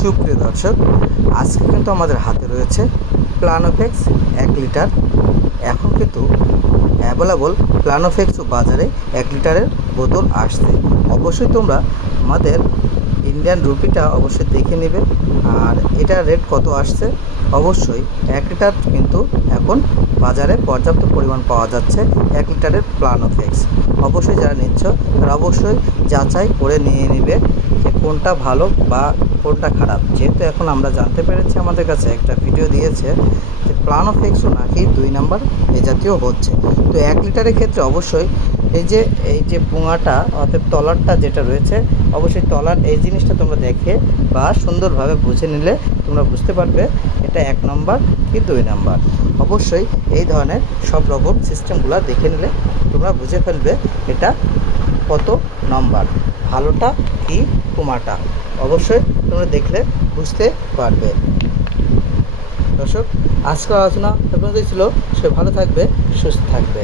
সুপ্রিয় দর্শক, আজকে কিন্তু আমাদের হাতে রয়েছে প্লানোফেক্স 1 লিটার। এখন কিন্তু অ্যাভেলেবল প্লানোফেক্সও বাজারে 1 লিটারের বোতল আসছে। অবশ্যই তোমরা আমাদের ইন্ডিয়ান রুপিটা অবশ্যই দেখে নেবে। আর এটার রেট কত আসছে, অবশ্যই 1 লিটার কিন্তু এখন বাজারে পর্যাপ্ত পরিমাণ পাওয়া যাচ্ছে 1 লিটারের প্লানোফেক্স। অবশ্যই যারা নিচ্ছ তারা অবশ্যই যাচাই করে নিয়ে নেবে যে কোনটা ভালো বা কোনটা খারাপ। যেহেতু এখন আমরা জানতে পেরেছি, আমাদের কাছে একটা ভিডিও দিয়েছে যে প্লানোফেক্সও নাকি 2 নাম্বার এ জাতীয় হচ্ছে। তো 1 লিটারের ক্ষেত্রে অবশ্যই এই যে পুঙাটা অর্থাৎ তলারটা যেটা রয়েছে, অবশ্যই তলার এই জিনিসটা তোমরা দেখে বা সুন্দরভাবে বুঝে নিলে তোমরা বুঝতে পারবে এটা 1 নাম্বার কি 2 নাম্বার। অবশ্যই এই ধরনের সব রকম সিস্টেমগুলো দেখে নিলে তোমরা বুঝে ফেলবে এটা কত নম্বর, ভালোটা কি পুমাটা। অবশ্যই তোমরা দেখলে বুঝতে পারবে। দর্শক, আজকের আলোচনা আপনাদের ছিল, সে ভালো থাকবে, সুস্থ থাকবে।